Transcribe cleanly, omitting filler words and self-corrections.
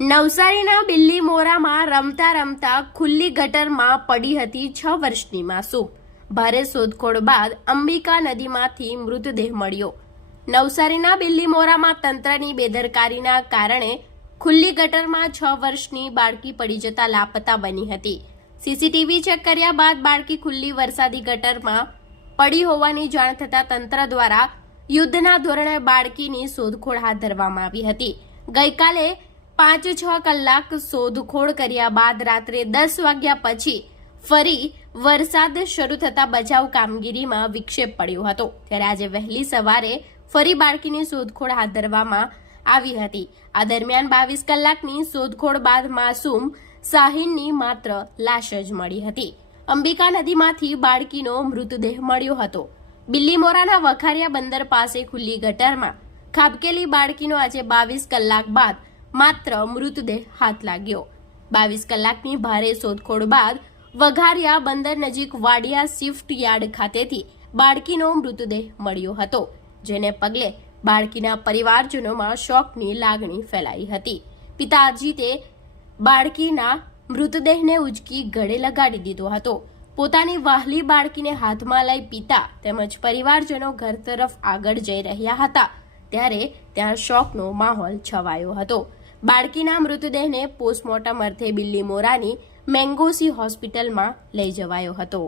નવસારીના બિલ્લીમોરામાં રમતા રમતા ખુલ્લી ગટરમાં પડી હતી 6 વર્ષની માસૂમ. ભારે શોધખોળ બાદ અંબિકા નદીમાંથી મૃતદેહ મળ્યો. નવસારીના બિલ્લીમોરામાં તંત્રની બેદરકારીના કારણે ખુલ્લી ગટરમાં 6 વર્ષની બાળકી પડી જતા લાપતા બની હતી. સીસીટીવી ચેક કર્યા બાદ બાળકી ખુલ્લી વરસાદી ગટરમાં પડી હોવાની જાણ થતાં તંત્ર દ્વારા યુદ્ધના ધોરણે બાળકીની શોધખોળ હાથ ધરવામાં આવી હતી. ગઈકાલે 5-6 કલાક શોધખોળ કર્યા બાદ રાત્રે 10 વાગ્યા પછી ફરી વરસાદ શરૂ થતા બચાવ કામગીરીમાં વિક્ષેપ પડ્યો હતો. ત્યારે આજે વહેલી સવારે ફરી બાળકીની શોધખોળ હાથ ધરવામાં આવી હતી. આ દરમિયાન 22 કલાકની શોધખોળ બાદ માસૂમ શાહીનની માત્ર લાશ જ મળી હતી. અંબિકા નદીમાંથી બાળકીનો મૃતદેહ મળ્યો હતો. બિલ્લીમોરાના વખારિયા બંદર પાસે ખુલ્લી ગટરમાં ખાબકેલી બાળકીનો આજે 22 કલાક બાદ માત્ર મૃતદેહ હાથ લાગ્યો. 22 કલાકની ભારે શોધખોળ બાદ વઘારિયા બંદર નજીક વાડિયા શિફ્ટ યાર્ડ ખાતેથી બાળકીનો મૃતદેહ મળ્યો હતો, જેને પગલે બાળકીના પરિવારજનોમાં શોકની લાગણી ફેલાઈ હતી. પિતા અજીતે બાળકીના મૃતદેહને ઉંચકી ગળે લગાડી દીધો હતો. પોતાની વહાલી બાળકીને હાથમાં લઈ પિતા તેમજ પરિવારજનો ઘર તરફ આગળ જઈ રહ્યા હતા ત્યારે ત્યાં શોકનો માહોલ છવાયો હતો. બાળકીના મૃતદેહને પોસ્ટમોર્ટમ અર્થે બિલ્લીમોરાની મેંગોસી હોસ્પિટલમાં લઈ જવાયો હતો.